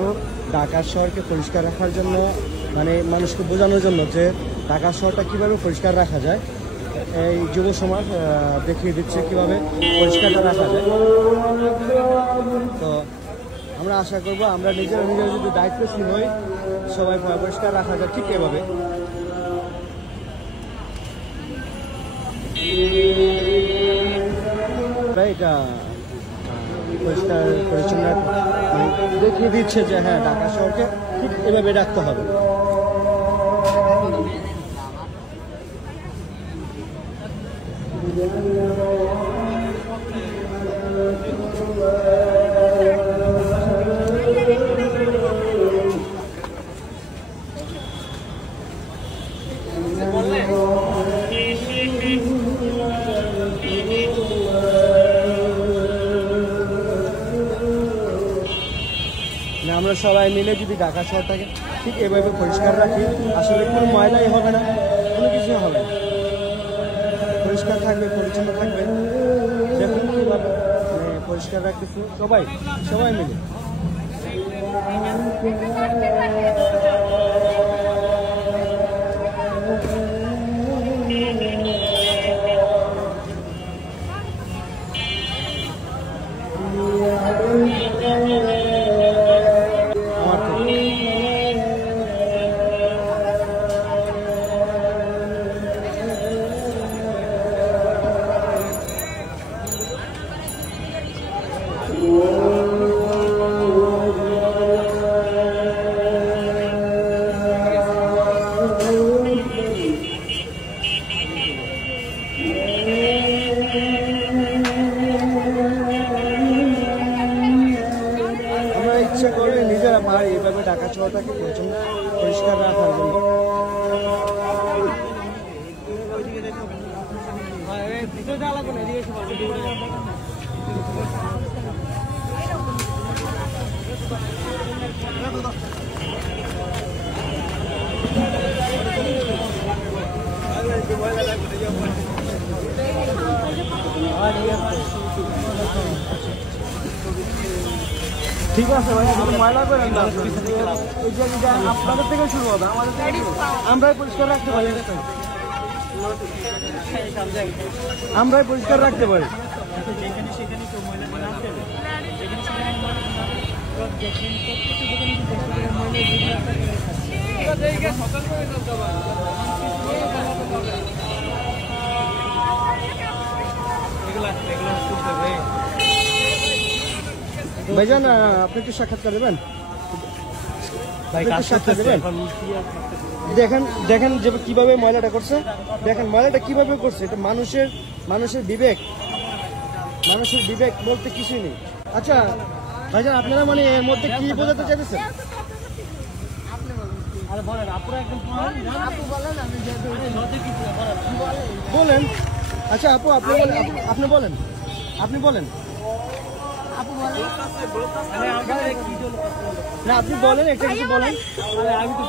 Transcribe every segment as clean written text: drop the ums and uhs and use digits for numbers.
তো ঢাকা শহরকে পরিষ্কার রাখার জন্য মানে মানুষকে বোঝানোর জন্য যে ঢাকা শহরটা কীভাবে পরিষ্কার রাখা যায়, এই যুব সমাজ দেখিয়ে দিচ্ছে কীভাবে পরিষ্কারটা রাখা যায়। তো আমরা আশা করব আমরা নিজেরা যদি দায়িত্বশীল হই, সবাই পরিষ্কার রাখা যায় ঠিক এভাবে। এটা পরিষ্কার পরিচ্ছন্ন দেখিয়ে দিচ্ছে যে হ্যাঁ ঢাকা শহরকে ঠিক এভাবে রাখতে হবে। আমরা সবাই মিলে যদি ঢাকা শহরটাকে ঠিক এভাবে পরিষ্কার রাখি, আসলে কোনো ময়লাই হবে না, কোনো কিছুই হবে না, পরিষ্কার থাকবে, পরিচ্ছন্ন থাকবে। দেখুন কীভাবে পরিষ্কার রাখতেছি সবাই মিলে। ইচ্ছা করে নিজেরা পারি এভাবে ঢাকা শহরটাকে পরিচ্ছন্ন পরিষ্কার রাখার জন্য। ঠিক আছে ভাই, ময়লা করেন না, আপনাদের থেকে শুরু হবে, আমাদের থেকে আমরাই পরিষ্কার রাখতে পারি, আমরাই পরিষ্কার রাখতে পারি। ভাইজান আপনি কি সাক্ষাৎকার দেবেন? দেখেন দেখেন যে কিভাবে ময়লাটা করছে, দেখেন ময়লাটা কিভাবে করছে। এটা মানুষের বিবেক বলতে কিছুই নেই। আচ্ছা ভাইজান আপনারা মানে এর মধ্যে কি বোঝাতে চাইতেছেন? বলেন। আচ্ছা আপু আপনি বলেন। না আপনি বলেন, একটা কিছু বলেন। আমি তো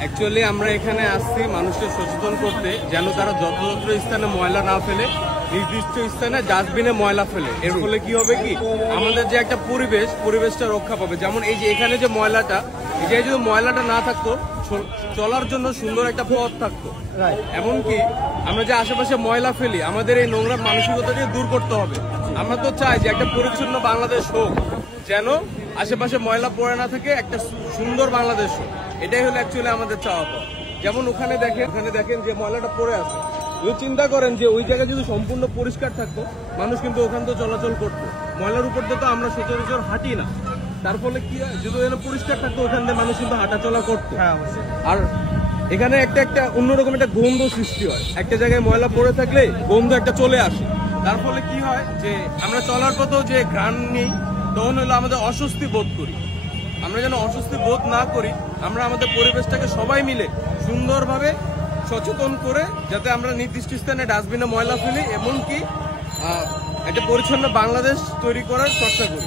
অ্যাকচুয়ালি আমরা এখানে আসছি মানুষকে সচেতন করতে, যেন তারা যত্রতত্র স্থানে ময়লা না ফেলে, নির্দিষ্ট স্থানে ডাস্টবিনে ময়লা ফেলে। এর ফলে কি হবে কি আমাদের যে একটা পরিবেশটা রক্ষা পাবে। যেমন এই যে এখানে যে ময়লাটা, যদি ময়লাটা না থাকতো, চলার জন্য সুন্দর একটা পথ থাকতো। এমনকি আমরা যে আশেপাশে ময়লা ফেলি, আমাদের এই নোংরা মানসিকতাকে দূর করতে হবে। আমরা তো চাই যে একটা পরিচ্ছন্ন বাংলাদেশ হোক, যেন আশেপাশে ময়লা পড়ে না থাকে, একটা সুন্দর বাংলাদেশ হোক। এটাই হলো অ্যাকচুয়ালি আমাদের চাওয়া পাওয়া। যেমন ওখানে দেখেন যে ময়লাটা পড়ে আছে, যদি চিন্তা করেন যে ওই জায়গায় যদি সম্পূর্ণ পরিষ্কার থাকতো, মানুষ কিন্তু ওখান তো চলাচল করতো। ময়লার উপর দিয়ে তো আমরা সচরাচর হাঁটি না, তার ফলে কি হয়, যদি পরিষ্কার থাকতো ওখান থেকে মানুষ কিন্তু হাঁটাচলা করতো। আর এখানে একটা অন্যরকম একটা গন্ধ সৃষ্টি হয়। একটা জায়গায় ময়লা পড়ে থাকলে গন্ধ একটা চলে আসে, তার ফলে কি হয় যে আমরা চলার পথেও যে ঘ্রাণ নেই, তখন হলো আমাদের অস্বস্তি বোধ করি। আমরা যেন অস্বস্তি বোধ না করি, আমরা আমাদের পরিবেশটাকে সবাই মিলে সুন্দরভাবে সচেতন করে যাতে আমরা নির্দিষ্ট স্থানে ডাস্টবিনে ময়লা ফেলি, এমনকি একটা পরিচ্ছন্ন বাংলাদেশ তৈরি করার চর্চা করি।